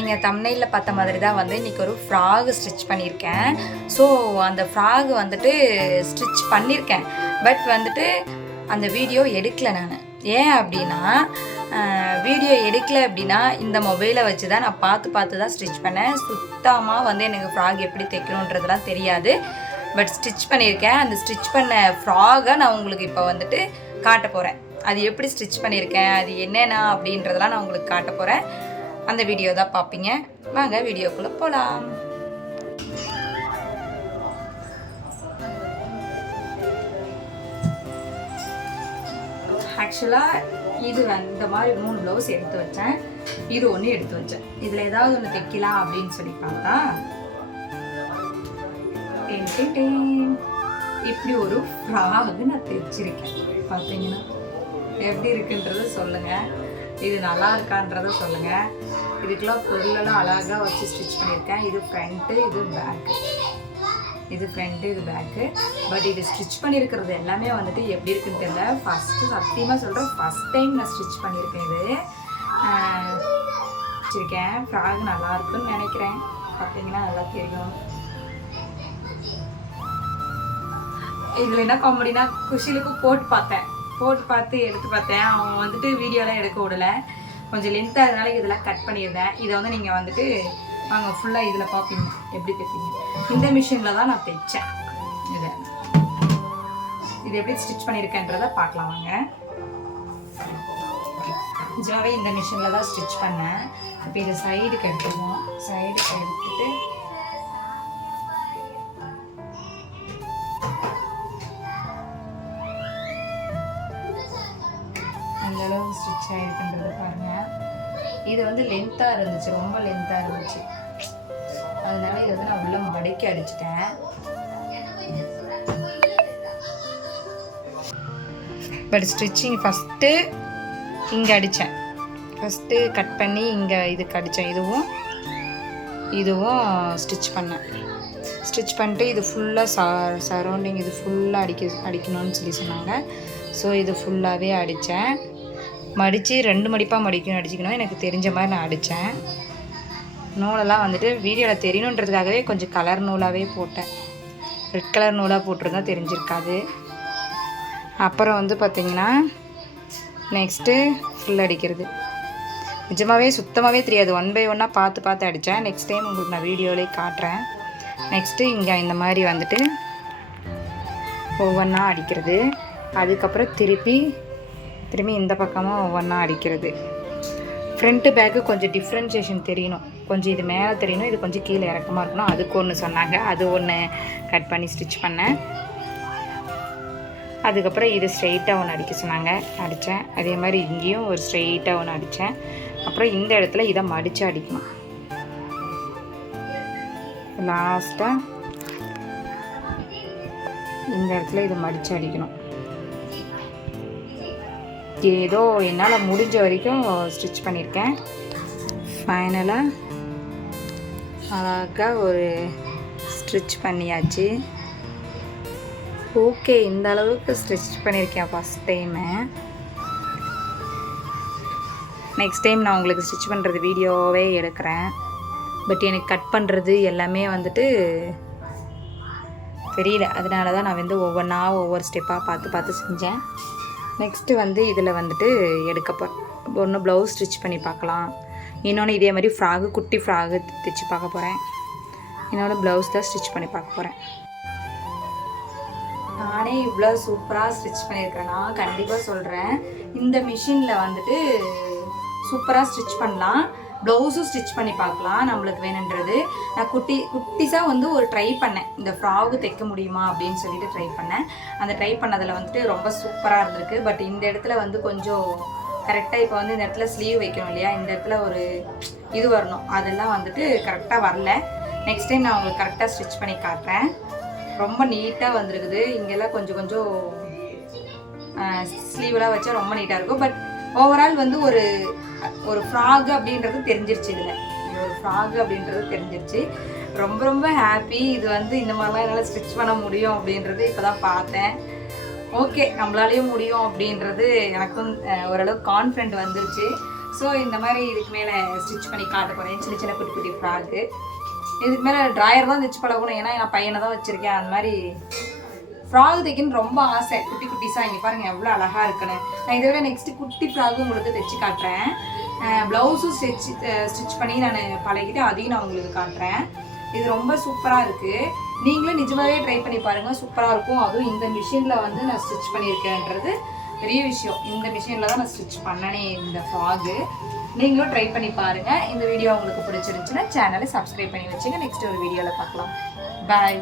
நீங்கள் தம்ப்நெயிலில் பார்த்த மாதிரி தான் வந்து இன்றைக்கி ஒரு ஃப்ராக் ஸ்டிச் பண்ணியிருக்கேன். ஸோ அந்த ஃப்ராக் வந்துட்டு ஸ்டிச் பண்ணியிருக்கேன். பட் வந்துட்டு அந்த வீடியோ எடுக்கலை நான். ஏன் அப்படின்னா வீடியோ எடுக்கலை அப்படின்னா இந்த மொபைலை வச்சு தான் நான் பார்த்து தான் ஸ்டிச் பண்ணேன். சுத்தமாக வந்து எனக்கு ஃப்ராக் எப்படி தைக்கணுன்றதுலாம் தெரியாது. பட் ஸ்டிச் பண்ணியிருக்கேன். அந்த ஸ்டிச் பண்ண ஃப்ராகை நான் உங்களுக்கு இப்போ வந்துட்டு காட்ட போகிறேன். அது எப்படி ஸ்டிச் பண்ணியிருக்கேன், அது என்னென்ன அப்படின்றதெல்லாம் நான் உங்களுக்கு காட்ட போகிறேன். அந்த வீடியோ தான் பார்ப்பீங்க. வாங்க வீடியோக்குள்ளே போகலாம். ஆக்சுவலாக இது இந்த மாதிரி 3 ப்ளவுஸ் எடுத்து வச்சேன். இது ஒன்று எடுத்து வச்சேன். இதில் ஏதாவது ஒன்று தைக்கலாம் அப்படின்னு சொல்லி பார்த்தா இப்படி ஒரு ஃப்ராக் நான் தைச்சிருக்கேன். பார்த்தீங்கன்னா எப்படி இருக்குன்றத சொல்லுங்கள். இது நல்லா இருக்கான்றத சொல்லுங்கள். இதுக்கெல்லாம் பொருளெல்லாம் அழகாக வச்சு ஸ்டிச் பண்ணியிருக்கேன். இது ஃப்ரண்ட்டு, இது பேக்கு. இது ஃப்ரண்ட்டு, இது பேக்கு. பட் இது ஸ்டிச் பண்ணியிருக்கிறது எல்லாமே வந்துட்டு எப்படி இருக்குன்னு தெரியல. ஃபஸ்ட்டு சத்தியமாக சொல்கிறேன், ஃபஸ்ட் டைம் நான் ஸ்டிச் பண்ணியிருக்கேன். இது வச்சுருக்கேன். ஃப்ராக் நல்லா இருக்குன்னு நினைக்கிறேன். பார்த்தீங்கன்னா நல்லா தெரியும். இதில் என்ன காமெடினா, குஷிலுக்கு போட்டு பார்த்து எடுத்து பார்த்தேன். அவங்க வந்துட்டு வீடியோலாம் எடுக்க விடலை. கொஞ்சம் லென்த்தாக அதனால இதெல்லாம் கட் பண்ணியிருந்தேன். இதை வந்து நீங்கள் வந்துட்டு வாங்க ஃபுல்லாக இதில் பார்ப்பீங்க எப்படி தைப்பீங்க. இந்த மிஷினில் தான் நான் தைச்சேன். இது எப்படி ஸ்டிச் பண்ணியிருக்கேன்றதை பார்க்கலாம் வாங்க. நிஜமாவே இந்த மிஷினில் தான் ஸ்டிச் பண்ணேன். இப்போ இதை சைடுக்கு எடுத்துக்குவோம். சைடுக்கு எடுத்துட்டு அந்தளவு ஸ்டிச் ஆகிருக்குன்றதை பாருங்கள். இது வந்து லென்த்தாக இருந்துச்சு, ரொம்ப லென்த்தாக இருந்துச்சு. அதனால இதை வந்து நான் உள்ள மடக்கி அடிச்சிட்டேன். பட் ஸ்டிச்சிங் ஃபஸ்ட்டு இங்கே அடித்தேன். ஃபஸ்ட்டு கட் பண்ணி இங்கே இதுக்கு அடித்தேன். இதுவும் ஸ்டிச் பண்ணேன். ஸ்டிச் பண்ணிட்டு இது ஃபுல்லாக சரௌண்டிங் இது ஃபுல்லாக அடிக்கணும்னு சொல்லி சொன்னாங்க. ஸோ இது ஃபுல்லாகவே அடித்தேன். மடித்து 2 மடிப்பாக அடிச்சிக்கணும். எனக்கு தெரிஞ்ச மாதிரி நான் அடித்தேன். நூலெல்லாம் வந்துட்டு வீடியோவில் தெரியணுன்றதுக்காகவே கொஞ்சம் கலர் நூலாகவே போட்டேன். ரெட் கலர் நூலாக போட்டிருந்தா தெரிஞ்சிருக்காது. அப்புறம் வந்து பார்த்திங்கன்னா நெக்ஸ்ட்டு ஃபுல் அடிக்கிறது. நிஜமாகவே சுத்தமாகவே தெரியாது. 1 by 1 பார்த்து அடித்தேன். நெக்ஸ்ட் டைம் உங்களுக்கு நான் வீடியோவிலே காட்டுறேன். நெக்ஸ்ட்டு இங்கே இந்த மாதிரி வந்துட்டு ஒவ்வொன்றா அடிக்கிறது. அதுக்கப்புறம் திரும்பி இந்த பக்கமாக ஒவ்வொன்றா அடிக்கிறது. ஃப்ரண்ட்டு பேக்கு கொஞ்சம் டிஃப்ரென்ஷியேஷன் தெரியணும். கொஞ்சம் இது மேலே தெரியணும், இது கொஞ்சம் கீழே இறக்கமாக இருக்கணும். அதுக்கு ஒன்று சொன்னாங்க. அது ஒன்று கட் பண்ணி ஸ்டிச் பண்ணேன். அதுக்கப்புறம் இது ஸ்ட்ரெயிட்டாக ஒன்று அடிக்க சொன்னாங்க, அடித்தேன். அதே மாதிரி இங்கேயும் ஒரு ஸ்ட்ரெயிட்டாக ஒன்று அடித்தேன். அப்புறம் இந்த இடத்துல இதை மடித்து அடிக்கணும். லாஸ்ட்டாக இந்த இடத்துல இதை மடித்து அடிக்கணும். ஏதோ என்னால் முடிஞ்ச வரைக்கும் ஸ்டிச் பண்ணியிருக்கேன். ஃபைனலாக அழகாக ஒரு ஸ்டிச் பண்ணியாச்சு. ஓகே, இந்த அளவுக்கு ஸ்டிச் பண்ணியிருக்கேன் ஃபஸ்ட் டைமு. நெக்ஸ்ட் டைம் நான் உங்களுக்கு ஸ்டிச் பண்ணுறது வீடியோவே எடுக்கிறேன். பட் எனக்கு கட் பண்ணுறது எல்லாமே வந்துட்டு தெரியல. அதனால தான் நான் வந்து ஒவ்வொரு ஸ்டெப்பாக பார்த்து செஞ்சேன். நெக்ஸ்ட்டு வந்து இதில் வந்துட்டு எடுக்க போகிறேன். ஒன்று ப்ளவுஸ் ஸ்டிச் பண்ணி பார்க்கலாம். இன்னொன்று இதே மாதிரி குட்டி ஃப்ராகு தைச்சி பார்க்க போகிறேன். இன்னொன்று ப்ளவுஸ் தான் ஸ்டிச் பண்ணி பார்க்க போகிறேன். நானே இவ்வளோ சூப்பராக ஸ்டிச் பண்ணியிருக்கேன்னா கண்டிப்பாக சொல்கிறேன். இந்த மிஷினில் வந்துட்டு சூப்பராக ஸ்டிச் பண்ணலாம். ப்ளவுஸும் ஸ்டிச் பண்ணி பார்க்கலாம் நம்மளுக்கு வேணுன்றது. நான் குட்டிஸாக வந்து ஒரு ட்ரை பண்ணேன். இந்த ஃப்ராகு தைக்க முடியுமா அப்படின்னு சொல்லிட்டு ட்ரை பண்ணேன். அந்த ட்ரை பண்ணதில் வந்துட்டு ரொம்ப சூப்பராக இருந்திருக்கு. பட் இந்த இடத்துல வந்து கொஞ்சம் கரெக்டாக இப்போ வந்து இந்த இடத்துல ஸ்லீவ் வைக்கணும் இல்லையா, இந்த இடத்துல ஒரு இது வரணும். அதெல்லாம் வந்துட்டு கரெக்டாக வரல. நெக்ஸ்ட் டைம் நான் உங்களுக்கு கரெக்டாக ஸ்டிச் பண்ணி காட்டுறேன். ரொம்ப நீட்டாக வந்துருக்குது. இங்கெல்லாம் கொஞ்சம் ஸ்லீவெலாம் வச்சா ரொம்ப நீட்டாக இருக்கும். பட் ஓவரால் வந்து ஒரு ஃப்ராக் அப்படின்றது தெரிஞ்சிருச்சு. இதில் ஒரு ஃப்ராக் அப்படின்றது தெரிஞ்சிருச்சு. ரொம்ப ஹாப்பி. இது வந்து இந்த மாதிரிலாம் என்னால் ஸ்டிச் பண்ண முடியும் அப்படின்றது இப்போ தான் பார்த்தேன். ஓகே, நம்மளாலேயும் முடியும் அப்படின்றது எனக்கும் ஓரளவுக்கு கான்ஃபிடென்ட் வந்துருச்சு. ஸோ இந்த மாதிரி இதுக்கு மேலே ஸ்டிச் பண்ணி காட்ட போகிறேன். சின்ன சின்ன குட்டி குட்டி ஃப்ராக்கு. இதுக்கு மேலே ட்ராயர் தான் தைச்சு பழகணும், ஏன்னா நான் பையனை தான் வச்சுருக்கேன். அந்த மாதிரி ஃப்ராக் தைக்கணும்னு ரொம்ப ஆசை. குட்டி குட்டிஸாக இங்கே பாருங்கள் எவ்வளோ அழகாக இருக்குன்னு. நான் இதை விட நெக்ஸ்ட்டு குட்டி ஃப்ராகும் உங்களுக்கு தைச்சு காட்டுறேன். ப்ளவுஸும் ஸ்டிச் பண்ணி நான் பழகிட்டு அதையும் நான் உங்களுக்கு காட்டுறேன். இது ரொம்ப சூப்பராக இருக்குது. நீங்களும் நிஜமாகவே ட்ரை பண்ணி பாருங்கள், சூப்பராக இருக்கும். அதுவும் இந்த மிஷினில் வந்து நான் ஸ்டிச் பண்ணியிருக்கேன்றது பெரிய விஷயம். இந்த மிஷினில் தான் நான் ஸ்டிச் பண்ணனே இந்த ஃப்ராகு. நீங்களும் ட்ரை பண்ணி பாருங்கள். இந்த வீடியோ உங்களுக்கு பிடிச்சிருந்துச்சுன்னா சேனலை சப்ஸ்கிரைப் பண்ணி வச்சுங்க. நெக்ஸ்ட் ஒரு வீடியோவில் பார்க்கலாம். பாய்.